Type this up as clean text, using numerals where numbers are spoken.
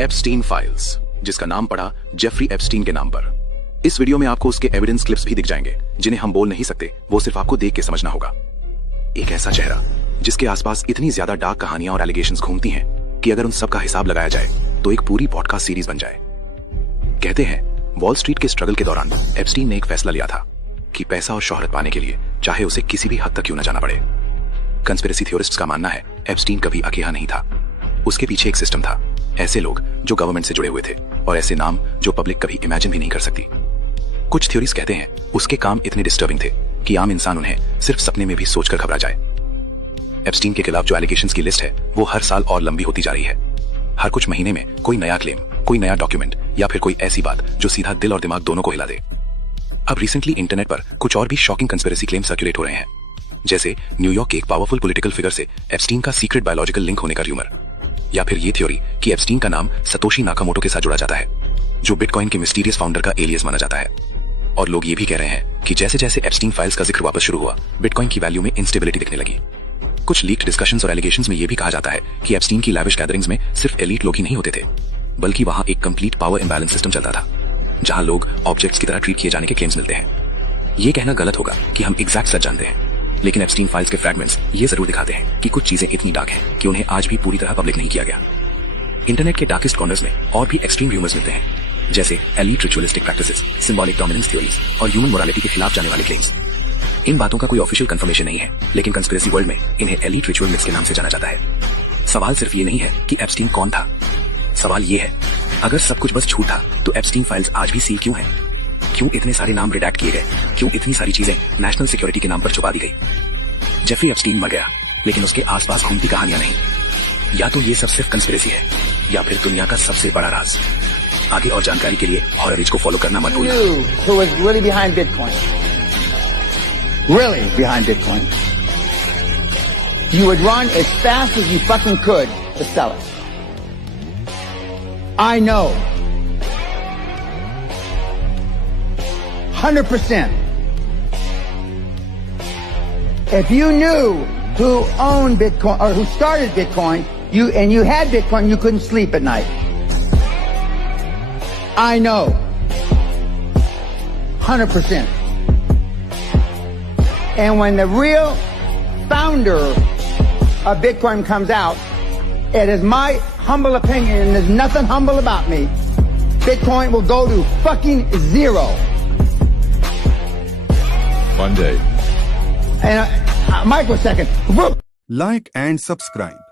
Epstein files, जिसका नाम पड़ा जेफरी एप्स्टीन के नाम पर। इस वीडियो में आपको उसके एविडेंस क्लिप्स भी दिख जाएंगे, जिन्हें हम बोल नहीं सकते, वो सिर्फ आपको देख के समझना होगा। एक ऐसा चेहरा जिसके आसपास इतनी ज्यादा डार्क कहानियां और एलिगेशंस घूमती हैं कि अगर उन सब का हिसाब लगाया जाए तो एक पूरी पॉडकास्ट सीरीज बन जाए। कहते हैं वॉल स्ट्रीट के स्ट्रगल के दौरान एप्स्टीन ने एक फैसला लिया था कि पैसा और शोहरत पाने के लिए चाहे उसे किसी भी हद तक क्यों न जाना पड़े। कंस्पिरेसी थ्योरिस्ट्स का मानना है एप्स्टीन कभी अकेला नहीं था, उसके पीछे एक सिस्टम था, ऐसे लोग जो गवर्नमेंट से जुड़े हुए थे और ऐसे नाम जो पब्लिक कभी इमेजिन भी नहीं कर सकती। कुछ थ्योरीज कहते हैं उसके काम इतने डिस्टर्बिंग थे कि आम इंसान उन्हें सिर्फ सपने में भी सोचकर घबरा जाए। एप्स्टीन के खिलाफ जो एलिगेशंस की लिस्ट है वो हर साल और लंबी होती जा रही है। हर कुछ महीने में कोई नया क्लेम, कोई नया डॉक्यूमेंट या फिर कोई ऐसी बात जो सीधा दिल और दिमाग दोनों को हिला दे। अब रिसेंटली इंटरनेट पर कुछ और भी शॉकिंग कंस्पिरेसी क्लेम सर्कुलेट हो रहे हैं, जैसे न्यूयॉर्क के एक पावरफुल पॉलिटिकल फिगर से एप्स्टीन का सीक्रेट बायोलॉजिकल लिंक होने का र्यूमर, या फिर ये थ्योरी कि एप्स्टीन का नाम सतोशी नाकामोटो के साथ जुड़ा जाता है, जो बिटकॉइन के मिस्टीरियस फाउंडर का एलियस माना जाता है। और लोग ये भी कह रहे हैं कि जैसे जैसे एप्स्टीन फाइल्स का जिक्र वापस शुरू हुआ, बिटकॉइन की वैल्यू में इंस्टेबिलिटी दिखने लगी। कुछ लीक्ड डिस्कशंस और एलिगेशंस में ये भी कहा जाता है कि एप्स्टीन की लैविश गैदरिंग्स में सिर्फ एलीट लोग ही नहीं होते थे, बल्कि वहां एक कंप्लीट पावर इंबैलेंस सिस्टम चलता था, जहां लोग ऑब्जेक्ट्स की तरह ट्रीट किए जाने के क्लेम्स मिलते हैं। ये कहना गलत होगा कि हम एग्जैक्ट सच जानते हैं, लेकिन एप्स्टीन फाइल्स के फ्रैगमेंट्स ये जरूर दिखाते हैं कि कुछ चीजें इतनी डार्क हैं कि उन्हें आज भी पूरी तरह पब्लिक नहीं किया गया। इंटरनेट के डार्केस्ट कॉर्नर्स में और भी एक्सट्रीम र्यूमर्स मिलते हैं, जैसे elite ritualistic practices, symbolic dominance theories और ह्यूमन मोरालिटी के खिलाफ जाने वाले क्लेम्स। इन बातों का कोई ऑफिशियल कंफर्मेशन नहीं है, लेकिन कंस्पिरेसी वर्ल्ड में इन्हें एलीट रिचुअल मिथ्स के नाम से जाना जाता है। सवाल सिर्फ ये नहीं है कि एप्स्टीन कौन था, सवाल ये है अगर सब कुछ बस झूठ था तो एप्स्टीन फाइल्स आज भी सील क्यों हैं? क्यों इतने सारे नाम रिडैक्ट किए गए? क्यों इतनी सारी चीजें नेशनल सिक्योरिटी के नाम पर छुपा दी गई? जेफरी एप्स्टीन मर गया, लेकिन उसके आसपास घूमती कहानियां नहीं। या तो ये सब सिर्फ कंस्पिरेसी है या फिर दुनिया का सबसे बड़ा राज। आगे और जानकारी के लिए हॉरर रिच को फॉलो करना मत भूलना। Who was really behind Bitcoin? Really behind Bitcoin? You would run as fast as you fucking could to sell it. I know. 100%. If you knew who owned Bitcoin or who started Bitcoin, you had Bitcoin, you couldn't sleep at night. I know. 100%. And when the real founder of Bitcoin comes out, it is my humble opinion, and there's nothing humble about me, Bitcoin will go to fucking zero. One day. And microsecond. Like and subscribe.